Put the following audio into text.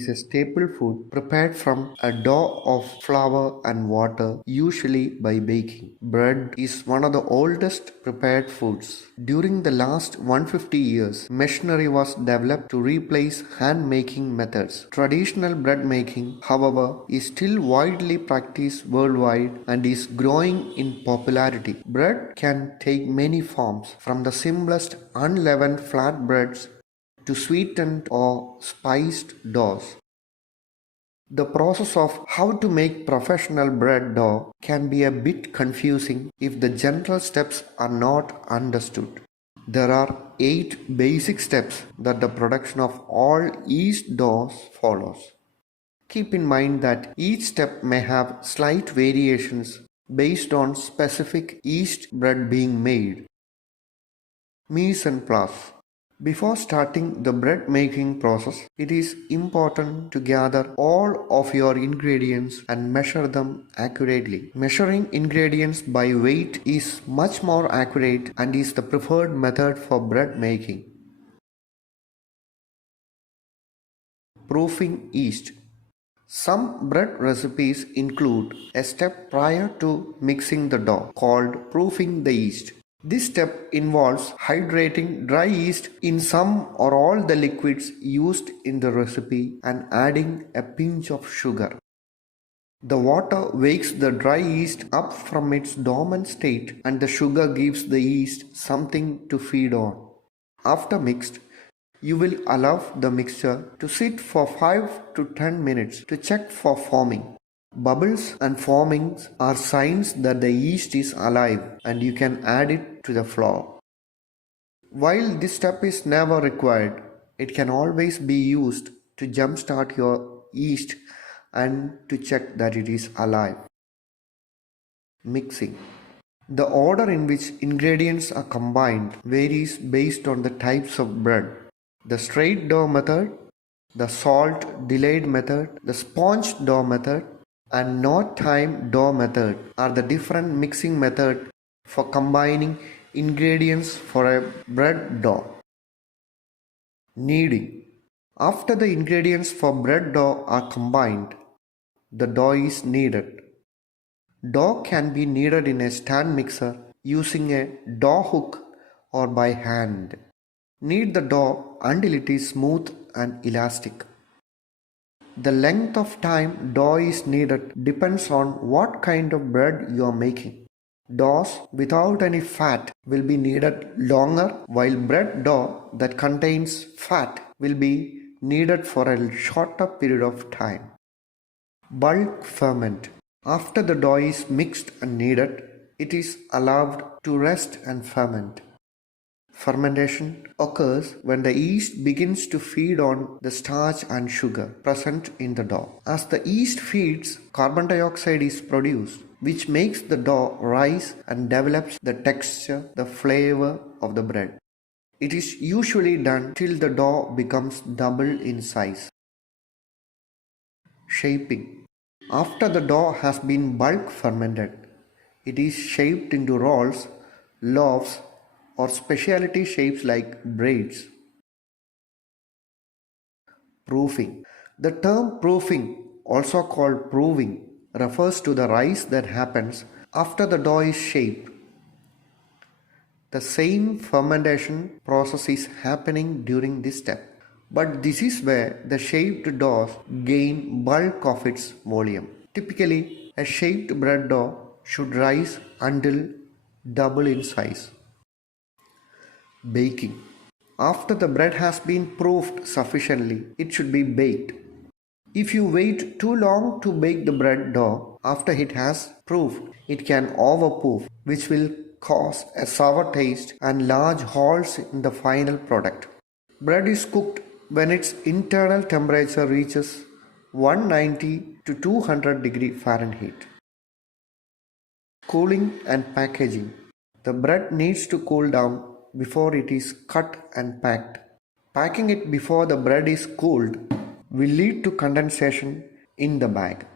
is a staple food prepared from a dough of flour and water, usually by baking. Bread is one of the oldest prepared foods. During the last 150 years, machinery was developed to replace hand-making methods. Traditional bread making, however, is still widely practiced worldwide and is growing in popularity. Bread can take many forms, from the simplest unleavened flatbreads to sweetened or spiced doughs. The process of how to make professional bread dough can be a bit confusing if the general steps are not understood. There are 8 basic steps that the production of all yeast doughs follows. Keep in mind that each step may have slight variations based on specific yeast bread being made. Mise en place. Before starting the bread making process, it is important to gather all of your ingredients and measure them accurately. Measuring ingredients by weight is much more accurate and is the preferred method for bread making. Proofing yeast. Some bread recipes include a step prior to mixing the dough called proofing the yeast. This step involves hydrating dry yeast in some or all the liquids used in the recipe and adding a pinch of sugar. The water wakes the dry yeast up from its dormant state and the sugar gives the yeast something to feed on. After mixed, you will allow the mixture to sit for 5 to 10 minutes to check for forming. Bubbles and formings are signs that the yeast is alive and you can add it to the flour. While this step is never required, it can always be used to jumpstart your yeast and to check that it is alive. Mixing. The order in which ingredients are combined varies based on the types of bread. The straight dough method, the salt delayed method, the sponge dough method, and no time dough method are the different mixing methods for combining ingredients for a bread dough. Kneading. After the ingredients for bread dough are combined, the dough is kneaded. Dough can be kneaded in a stand mixer using a dough hook or by hand. Knead the dough until it is smooth and elastic. The length of time dough is kneaded depends on what kind of bread you are making. Doughs without any fat will be kneaded longer, while bread dough that contains fat will be kneaded for a shorter period of time. Bulk ferment. After the dough is mixed and kneaded, it is allowed to rest and ferment. Fermentation occurs when the yeast begins to feed on the starch and sugar present in the dough. As the yeast feeds, carbon dioxide is produced, which makes the dough rise and develops the texture, the flavor of the bread. It is usually done till the dough becomes double in size. Shaping. After the dough has been bulk fermented, it is shaped into rolls, loaves, or specialty shapes like braids. Proofing. The term proofing, also called proving, refers to the rise that happens after the dough is shaped. The same fermentation process is happening during this step, but this is where the shaped doughs gain bulk of its volume. Typically, a shaped bread dough should rise until double in size. Baking. After the bread has been proofed sufficiently, it should be baked. If you wait too long to bake the bread dough after it has proofed, it can overproof, which will cause a sour taste and large holes in the final product. Bread is cooked when its internal temperature reaches 190 to 200 degrees Fahrenheit. Cooling and packaging. The bread needs to cool down before it is cut and packed. Packing it before the bread is cooled will lead to condensation in the bag.